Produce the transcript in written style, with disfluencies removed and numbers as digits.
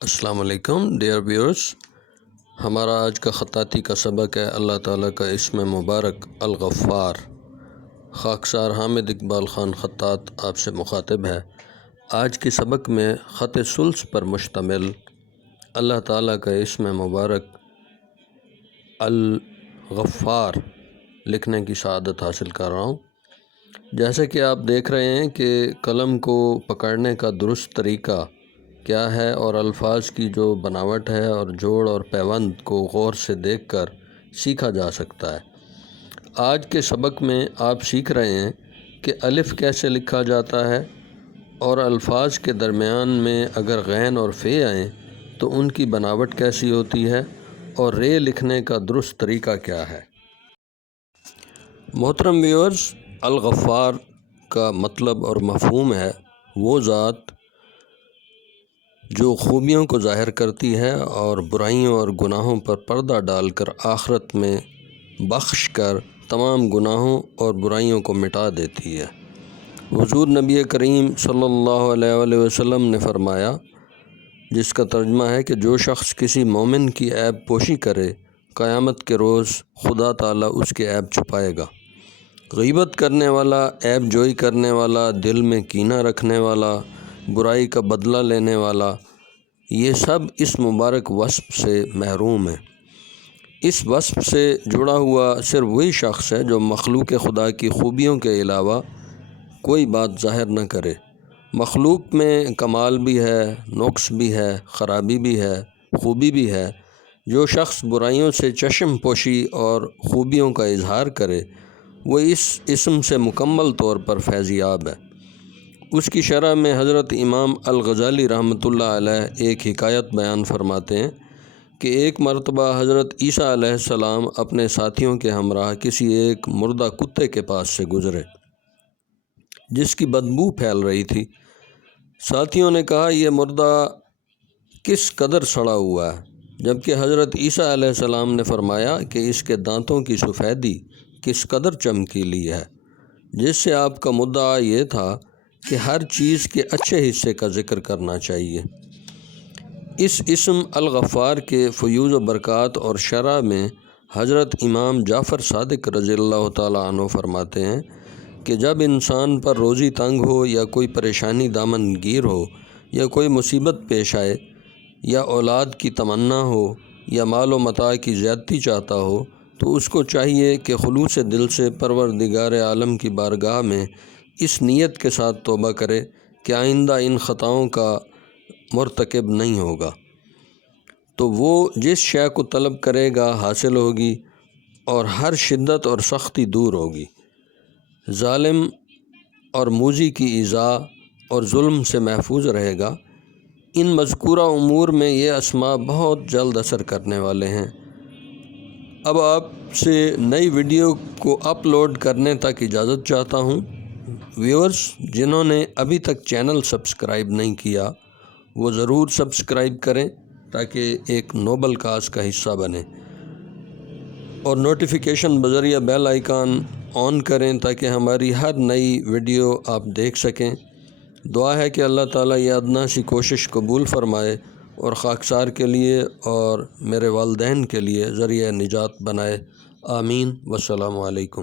السلام علیکم dear viewers, ہمارا آج کا خطاطی کا سبق ہے اللہ تعالیٰ کا اسم مبارک الغفار۔ خاکسار حامد اقبال خان خطاط آپ سے مخاطب ہے۔ آج کے سبق میں خط ثلث پر مشتمل اللہ تعالیٰ کا اسم مبارک الغفار لکھنے کی سعادت حاصل کر رہا ہوں۔ جیسے کہ آپ دیکھ رہے ہیں کہ قلم کو پکڑنے کا درست طریقہ کیا ہے اور الفاظ کی جو بناوٹ ہے اور جوڑ اور پیوند کو غور سے دیکھ کر سیکھا جا سکتا ہے۔ آج کے سبق میں آپ سیکھ رہے ہیں کہ الف کیسے لکھا جاتا ہے اور الفاظ کے درمیان میں اگر غین اور فے آئیں تو ان کی بناوٹ کیسی ہوتی ہے اور رے لکھنے کا درست طریقہ کیا ہے۔ محترم ویورز، الغفار کا مطلب اور مفہوم ہے وہ ذات جو خوبیوں کو ظاہر کرتی ہے اور برائیوں اور گناہوں پر پردہ ڈال کر آخرت میں بخش کر تمام گناہوں اور برائیوں کو مٹا دیتی ہے۔ حضور نبی کریم صلی اللہ علیہ وآلہ وسلم نے فرمایا، جس کا ترجمہ ہے کہ جو شخص کسی مومن کی عیب پوشی کرے، قیامت کے روز خدا تعالیٰ اس کے عیب چھپائے گا۔ غیبت کرنے والا، عیب جوئی کرنے والا، دل میں کینہ رکھنے والا، برائی کا بدلہ لینے والا، یہ سب اس مبارک وصف سے محروم ہے۔ اس وصف سے جڑا ہوا صرف وہی شخص ہے جو مخلوق خدا کی خوبیوں کے علاوہ کوئی بات ظاہر نہ کرے۔ مخلوق میں کمال بھی ہے، نقص بھی ہے، خرابی بھی ہے، خوبی بھی ہے۔ جو شخص برائیوں سے چشم پوشی اور خوبیوں کا اظہار کرے وہ اس اسم سے مکمل طور پر فیض یاب ہے۔ اس کی شرح میں حضرت امام الغزالی رحمۃ اللہ علیہ ایک حکایت بیان فرماتے ہیں کہ ایک مرتبہ حضرت عیسیٰ علیہ السلام اپنے ساتھیوں کے ہمراہ کسی ایک مردہ کتے کے پاس سے گزرے جس کی بدبو پھیل رہی تھی۔ ساتھیوں نے کہا، یہ مردہ کس قدر سڑا ہوا ہے، جبکہ حضرت عیسیٰ علیہ السلام نے فرمایا کہ اس کے دانتوں کی سفیدی کس قدر چمکیلی ہے، جس سے آپ کا مدعا یہ تھا کہ ہر چیز کے اچھے حصے کا ذکر کرنا چاہیے۔ اس اسم الغفار کے فیوض و برکات اور شرح میں حضرت امام جعفر صادق رضی اللہ تعالیٰ عنہ فرماتے ہیں کہ جب انسان پر روزی تنگ ہو یا کوئی پریشانی دامن گیر ہو یا کوئی مصیبت پیش آئے یا اولاد کی تمنا ہو یا مال و متاع کی زیادتی چاہتا ہو تو اس کو چاہیے کہ خلوص دل سے پروردگار عالم کی بارگاہ میں اس نیت کے ساتھ توبہ کرے کہ آئندہ ان خطاؤں کا مرتکب نہیں ہوگا، تو وہ جس شے کو طلب کرے گا حاصل ہوگی اور ہر شدت اور سختی دور ہوگی۔ ظالم اور موذی کی ایذا اور ظلم سے محفوظ رہے گا۔ ان مذکورہ امور میں یہ اسماء بہت جلد اثر کرنے والے ہیں۔ اب آپ سے نئی ویڈیو کو اپلوڈ کرنے تک اجازت چاہتا ہوں۔ ویورز، جنہوں نے ابھی تک چینل سبسکرائب نہیں کیا وہ ضرور سبسکرائب کریں تاکہ ایک نوبل کاز کا حصہ بنیں، اور نوٹیفیکیشن بذریعہ بیل آئیکن آن کریں تاکہ ہماری ہر نئی ویڈیو آپ دیکھ سکیں۔ دعا ہے کہ اللہ تعالیٰ یہ ادنا سی کوشش قبول فرمائے اور خاکسار کے لیے اور میرے والدین کے لیے ذریعہ نجات بنائے۔ آمین۔ والسلام علیکم۔